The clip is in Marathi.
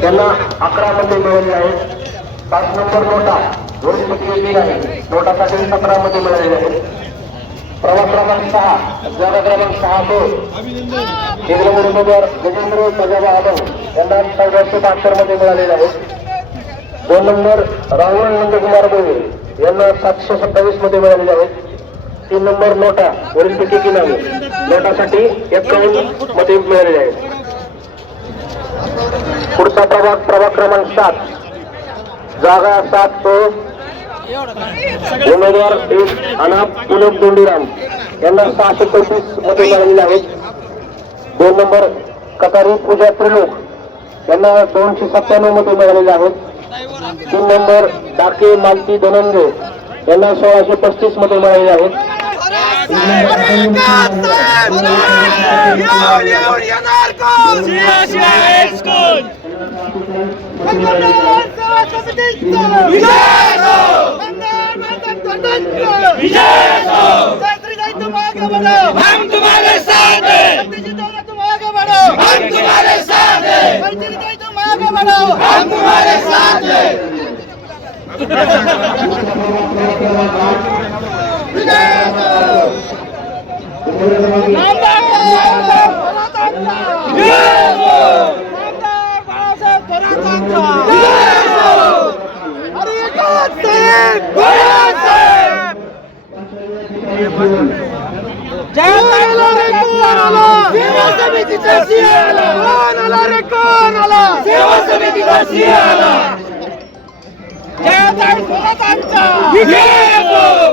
त्यांना 11 मध्ये मिळाले आहेत. 5 नंबर नोटा वरील आहे. नोटासाठी 17 मध्ये मिळालेले आहेत. प्रभाग क्रमांक 6 जागा क्रमांक 6 तो केंद्र उमेदवार गजेंद्र सजाबा आदम यांना 1472 मध्ये मिळालेले आहेत. 2 नंबर राहुल नंदकुमार बोळे यांना 727 मध्ये मिळालेले आहेत. 3 नंबर नोटा वरील पैकी नाही नोटासाठी 51 मध्ये मिळालेले आहेत. पुढचा प्रभाग क्रमांक 7 जागा 7 तो उमेदवार 1 अनाप पूनम दोंडीराम यांना 635 मध्ये मिळालेले आहेत. 2 नंबर कतारी पूजा त्रिलोक यांना 297 मध्ये मिळालेले आहेत. 3 नंबर डाके मालती धनंजय यांना 1635 मध्ये मिळालेले आहेत. हम तुम्हारे साथ हैं, तुम आगे बढ़ो, हम तुम्हारे साथ हैं, तुम आगे बढ़ो, हम तुम्हारे साथ हैं। सेवा समितीचा सियाला कोण आला रे कोण आला सेवा समितीचा सियाला जय जय स्वराज्याचा विजय हो